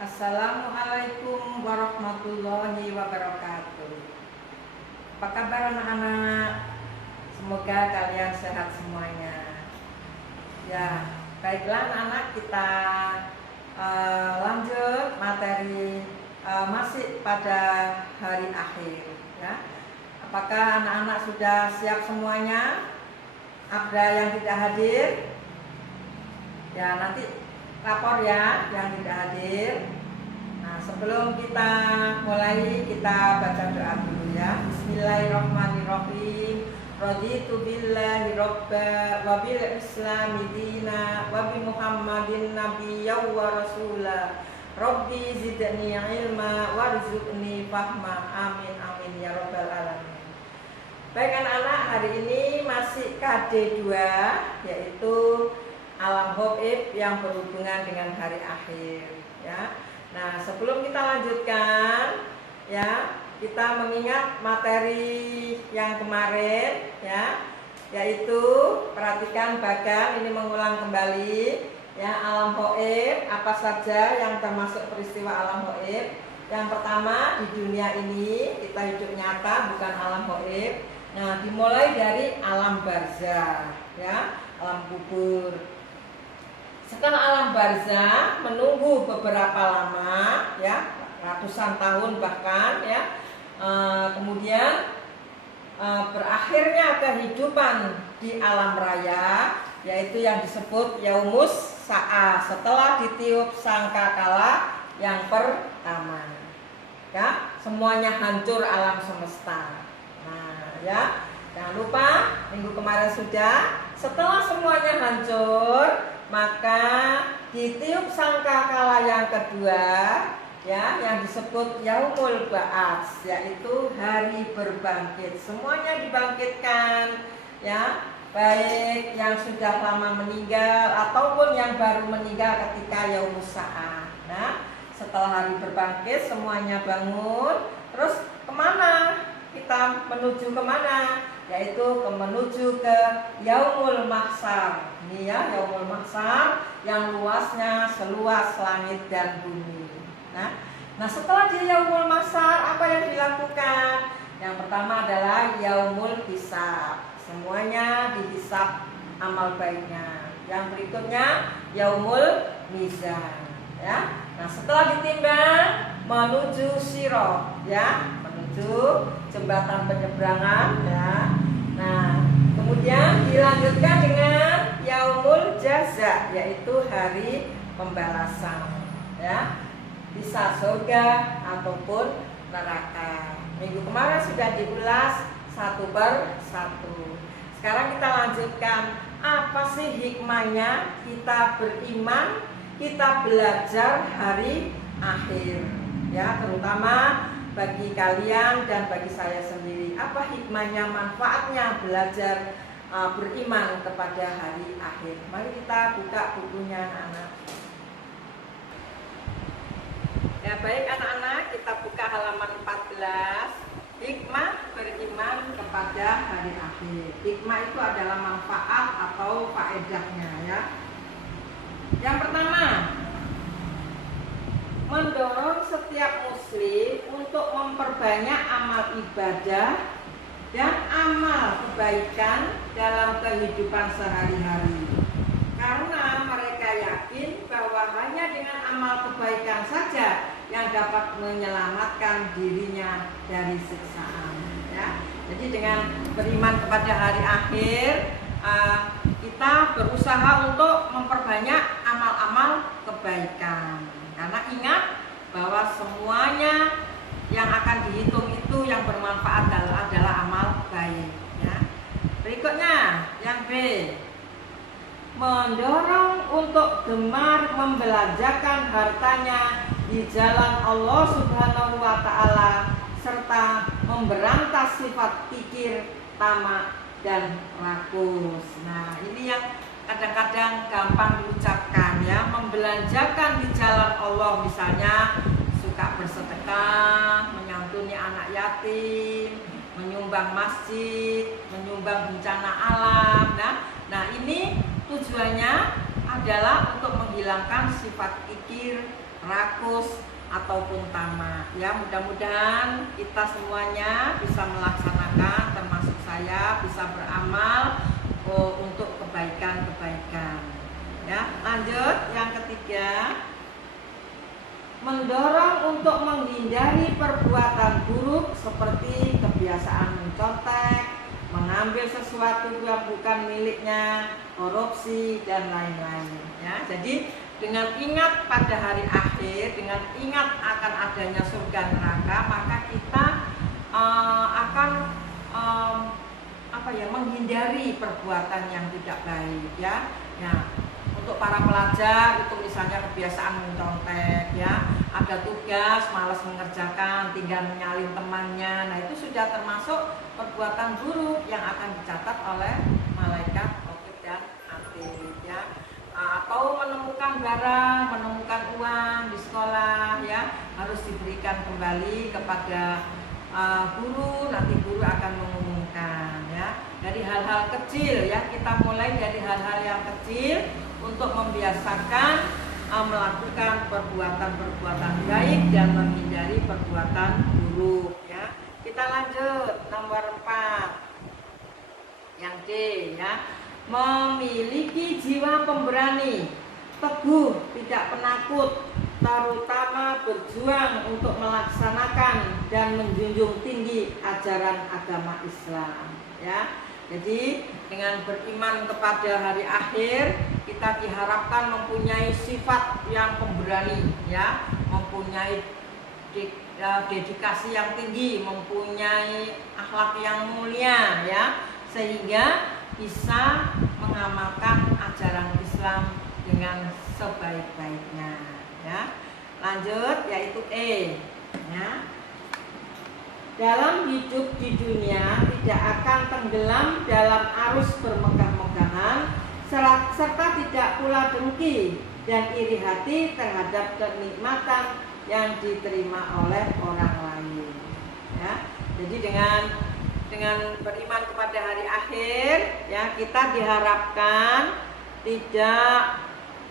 Assalamualaikum warahmatullahi wabarakatuh. Apa kabar anak-anak? Semoga kalian sehat semuanya. Ya, baiklah anak-anak, kita lanjut materi masih pada hari akhir. Ya, apakah anak-anak sudah siap semuanya? Ada yang tidak hadir? Ya, nanti lapor ya yang tidak hadir. Nah, sebelum kita mulai, kita baca doa dulu ya. Bismillahirrahmanirrahim. Raditu billahi robba wa bil islami dina wa bi muhammadin nabiyya wa rasula. Rabbi zidni ilma warzuqni fahma. Amin amin ya rabbal alamin. Baik anak-anak, hari ini masih KD 2, yaitu alam gaib yang berhubungan dengan hari akhir ya. Nah, sebelum kita lanjutkan ya, kita mengingat materi yang kemarin ya, yaitu perhatikan bagan ini, mengulang kembali ya, alam gaib apa saja yang termasuk peristiwa alam gaib. Yang pertama, di dunia ini kita hidup nyata, bukan alam gaib. Nah, dimulai dari alam barzah ya, alam kubur. Setelah alam barzah menunggu beberapa lama ya, ratusan tahun bahkan ya, kemudian berakhirnya kehidupan di alam raya, yaitu yang disebut yaumus sa'ah, setelah ditiup sangkakala yang pertama ya, semuanya hancur alam semesta. Nah ya, jangan lupa minggu kemarin sudah, setelah semuanya hancur maka ditiup sangkakala yang kedua ya, yang disebut yaumul ba'ats, yaitu hari berbangkit. Semuanya dibangkitkan ya, baik yang sudah lama meninggal ataupun yang baru meninggal ketika yaumus sa'ah. Nah, setelah hari berbangkit semuanya bangun. Terus kemana? Kita menuju kemana? Yaitu menuju ke yaumul mahsyar. Ini ya, yaumul mahsyar yang luasnya seluas langit dan bumi. Nah, setelah di yaumul mahsyar apa yang dilakukan? Yang pertama adalah yaumul hisab. Semuanya dihisab amal baiknya. Yang berikutnya yaumul mizan ya. Nah, setelah ditimbang menuju sirah ya, menuju jembatan penyeberangan ya. Nah, kemudian dilanjutkan dengan yaumul jaza, yaitu hari pembalasan ya, bisa surga ataupun neraka. Minggu kemarin sudah diulas satu per satu. Sekarang kita lanjutkan, apa sih hikmahnya kita beriman, kita belajar hari akhir ya, terutama bagi kalian dan bagi saya sendiri. Apa hikmahnya, manfaatnya belajar beriman kepada hari akhir? Mari kita buka bukunya anak-anak. Ya baik anak-anak, kita buka halaman 14. Hikmah beriman kepada hari akhir. Hikmah itu adalah manfaat atau faedahnya ya. Yang pertama, mendorong setiap muslim untuk memperbanyak amal ibadah dan amal kebaikan dalam kehidupan sehari-hari. Karena mereka yakin bahwa hanya dengan amal kebaikan saja yang dapat menyelamatkan dirinya dari siksaan ya. Jadi dengan beriman kepada hari akhir, kita berusaha untuk memperbanyak amal-amal kebaikan. Karena ingat bahwa semuanya yang akan dihitung itu yang bermanfaat adalah amal baik ya. Berikutnya yang B, mendorong untuk gemar membelanjakan hartanya di jalan Allah Subhanahu wa ta'ala, serta memberantas sifat kikir, tamak dan rakus. Nah, ini yang kadang-kadang gampang diucapkan ya, membelanjakan di jalan Allah, misalnya suka bersedekah, menyantuni anak yatim, menyumbang masjid, menyumbang bencana alam. Nah ini tujuannya adalah untuk menghilangkan sifat kikir, rakus ataupun tamak. Ya, mudah-mudahan kita semuanya bisa melaksanakan, termasuk saya bisa beramal untuk kebaikan-kebaikan. Ya, lanjut yang ketiga, mendorong untuk menghindari perbuatan buruk seperti kebiasaan mencontek, mengambil sesuatu yang bukan miliknya, korupsi dan lain-lain. Ya, jadi dengan ingat pada hari akhir, dengan ingat akan adanya surga neraka, maka kita akan menghindari perbuatan yang tidak baik. Ya, untuk para pelajar itu misalnya kebiasaan mencontek, ya, ada tugas malas mengerjakan, tinggal menyalin temannya. Nah, itu sudah termasuk perbuatan buruk yang akan dicatat oleh malaikat Raqib dan Atid, ya. Atau menemukan barang, menemukan uang di sekolah, ya, harus diberikan kembali kepada guru. Nanti guru akan mengumumkan, ya. Dari hal-hal kecil, ya, kita mulai dari hal-hal yang kecil untuk membiasakan melakukan perbuatan-perbuatan baik dan menghindari perbuatan buruk, ya. Kita lanjut nomor 4, yang D, ya. Memiliki jiwa pemberani, teguh, tidak penakut, terutama berjuang untuk melaksanakan dan menjunjung tinggi ajaran agama Islam, ya. Jadi dengan beriman kepada hari akhir, kita diharapkan mempunyai sifat yang pemberani, ya, mempunyai dedikasi yang tinggi, mempunyai akhlak yang mulia, ya, sehingga bisa mengamalkan ajaran Islam dengan sebaik-baiknya, ya. Lanjut, yaitu E, ya. Dalam hidup di dunia tidak akan tenggelam dalam arus bermegah-megahan, serta tidak pula dengki dan iri hati terhadap kenikmatan yang diterima oleh orang lain, ya. Jadi dengan beriman kepada hari akhir, ya, kita diharapkan tidak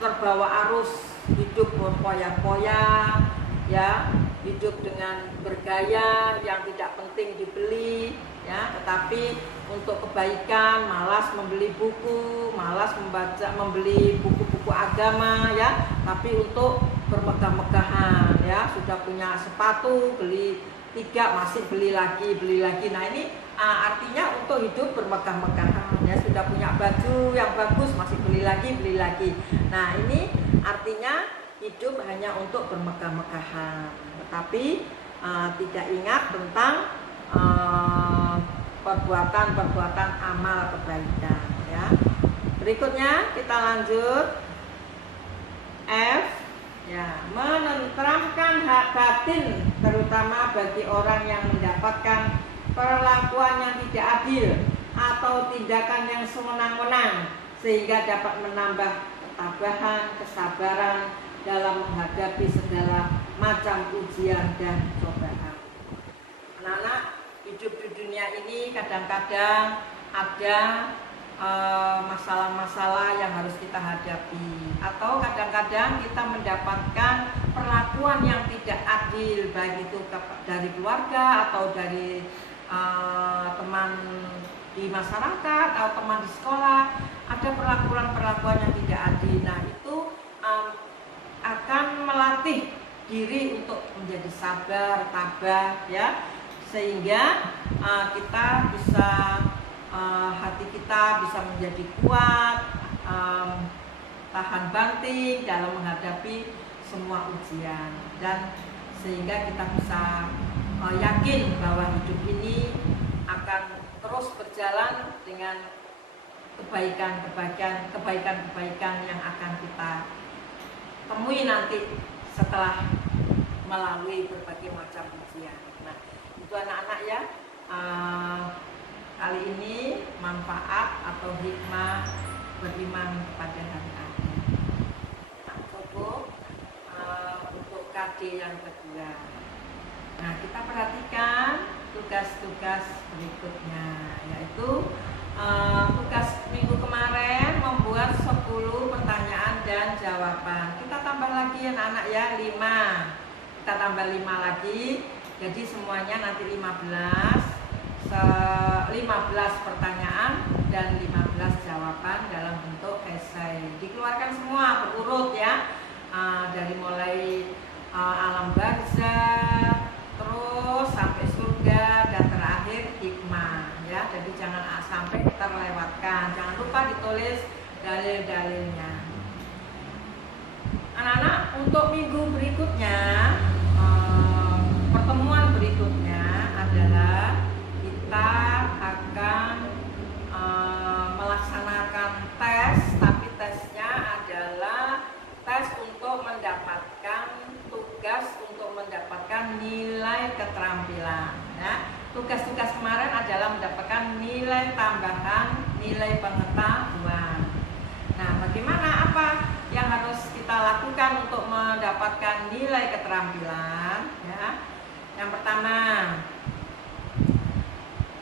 terbawa arus hidup berfoya-foya, ya, hidup dengan bergaya yang tidak penting dibeli, ya, tetapi untuk kebaikan, malas membeli buku, malas membeli buku-buku agama, ya, tapi untuk bermegah-megahan, ya, sudah punya sepatu beli 3 masih beli lagi. Nah, ini artinya untuk hidup bermegah-megahan, ya, sudah punya baju yang bagus masih beli lagi. Nah, ini artinya hidup hanya untuk bermegah-megahan, tetapi tidak ingat tentang perbuatan-perbuatan amal kebaikan, ya. Berikutnya kita lanjut F, ya, menenteramkan hak batin, terutama bagi orang yang mendapatkan perlakuan yang tidak adil atau tindakan yang sewenang-wenang, sehingga dapat menambah ketabahan, kesabaran dalam menghadapi segala macam ujian dan cobaan. Anak-anak, hidup di dunia ini kadang-kadang ada masalah-masalah yang harus kita hadapi, atau kadang-kadang kita mendapatkan perlakuan yang tidak adil, baik itu dari keluarga atau dari teman di masyarakat atau teman di sekolah. Ada perlakuan yang tidak adil. Nah, itu akan melatih diri untuk menjadi sabar, tabah, ya, sehingga kita bisa hati kita bisa menjadi kuat, tahan banting dalam menghadapi semua ujian, dan sehingga kita bisa yakin bahwa hidup ini akan terus berjalan dengan kebaikan yang akan kita temui nanti setelah melalui berbagai macam ujian. Nah, itu anak-anak, ya, kali ini manfaat atau hikmah beriman pada hari akhir. Nah, cukup untuk KD yang kedua. Nah, kita perhatikan tugas-tugas berikutnya, yaitu tugas minggu kemarin membuat 10 pertanyaan dan jawaban. Kita tambah lagi anak-anak ya, 5. Kita tambah 5 lagi. Jadi semuanya nanti 15 pertanyaan dan 15 jawaban dalam bentuk esai. Dikeluarkan semua berurut ya. Dari mulai alam barzah terus sampai surga dan terakhir hikmah ya. Jadi jangan sampai terlewatkan. Jangan lupa ditulis dalil-dalilnya. Anak-anak, untuk minggu berikutnya, pertemuan berikutnya adalah kita akan melaksanakan tes, tapi tesnya adalah tes untuk mendapatkan tugas untuk mendapatkan nilai keterampilan ya. Tugas-tugas kemarin adalah mendapatkan nilai tambahan, nilai pengetahuan. Nah, bagaimana apa yang harus kita lakukan untuk mendapatkan nilai keterampilan ya? Yang pertama,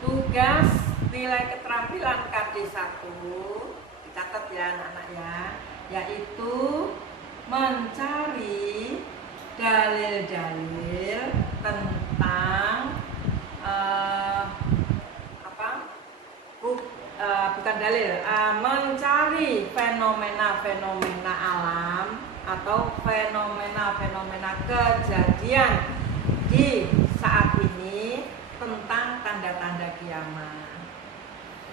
tugas nilai keterampilan KD1, dicatat ya anak-anak ya, yaitu mencari dalil-dalil tentang bukan dalil, mencari fenomena-fenomena alam atau fenomena-fenomena kejadian di saat ini tentang tanda-tanda kiamat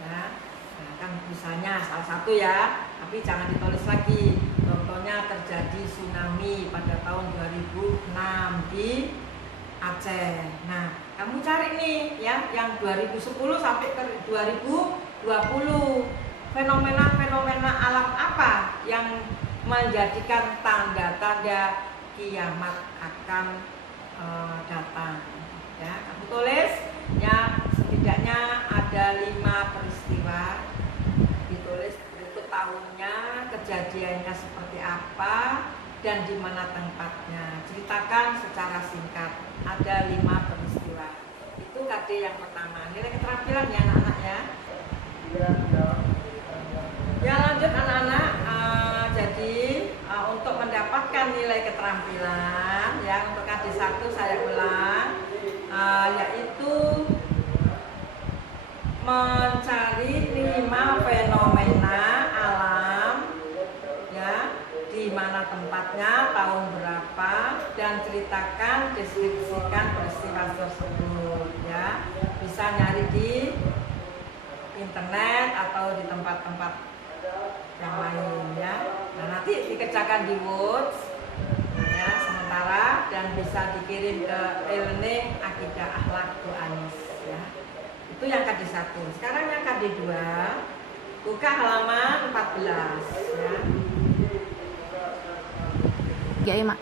ya. Nah, kan misalnya salah satu ya, tapi jangan ditulis lagi. Contohnya terjadi tsunami pada tahun 2006 di Aceh. Nah, kamu cari nih ya, yang 2010 sampai ke 2020, fenomena-fenomena alam apa yang menjadikan tanda-tanda kiamat akan datang ya. Kamu tulis ya, setidaknya ada 5 peristiwa, ditulis berikut tahunnya, kejadiannya seperti apa dan di mana tempatnya. Ceritakan secara singkat. Ada 5 peristiwa. Itu KD yang pertama. Nilai keterampilan ya anak-anak ya. Ya, lanjut anak-anak. Jadi untuk mendapatkan nilai keterampilan ya, untuk KD1 saya ulang, yaitu mencari 5 fenomena alam ya, di mana tempatnya, tahun berapa, dan ceritakan, deskripsikan peristiwa tersebut ya. Bisa nyari di internet atau di tempat-tempat yang lain ya. Nah, nanti dikerjakan di Word ya sementara, dan bisa dikirim ke e-learning Akidah Akhlak Anis ya. Itu yang KD1. Sekarang yang KD2, buka halaman 14 ya. Ya, Mak.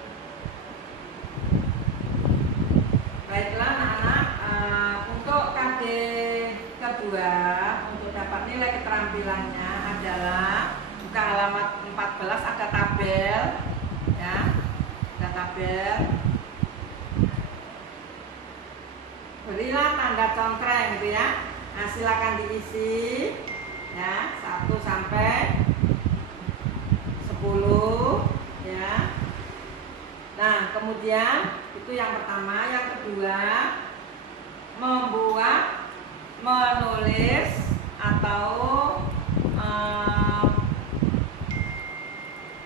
Baiklah anak-anak, untuk KD kedua, untuk dapat nilai keterampilannya adalah buka halaman 14, ada tabel ya, ada tabel. Berilah tanda contreng gitu ya. Nah, silakan diisi ya, 1 sampai 10 ya. Nah, kemudian itu yang pertama. Yang kedua, menulis atau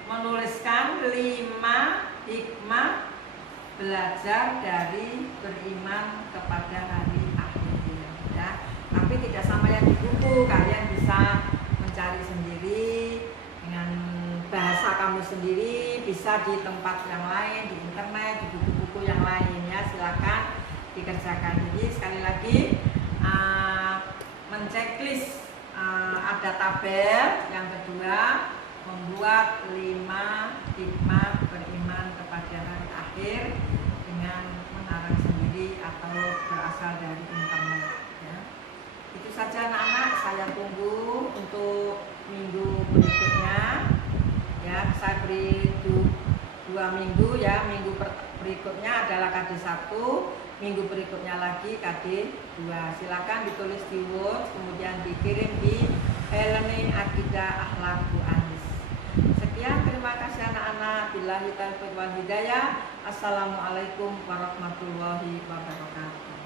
menuliskan 5 hikmah belajar dari beriman kepada hari akhir ya. Tapi tidak sama yang di buku, kalian bisa mencari sendiri dengan bahasa kamu sendiri, bisa di tempat yang lain, di internet, di buku-buku yang lain ya. Silakan dikerjakan. Jadi sekali lagi menceklis, ada tabel. Yang kedua, membuat 5 hikmah beriman kepada hari akhir dengan mengarang sendiri atau berasal dari internet ya. Itu saja anak-anak, saya tunggu untuk minggu berikutnya ya. Saya beri 2 minggu ya. Minggu berikutnya adalah KD1, minggu berikutnya lagi KD2. Silakan ditulis di Word, kemudian dikirim di e-learning Akidah Akhlak Anis. Sekian, terima kasih anak-anak. Billahi taufiq wal hidayah. Assalamualaikum warahmatullahi wabarakatuh.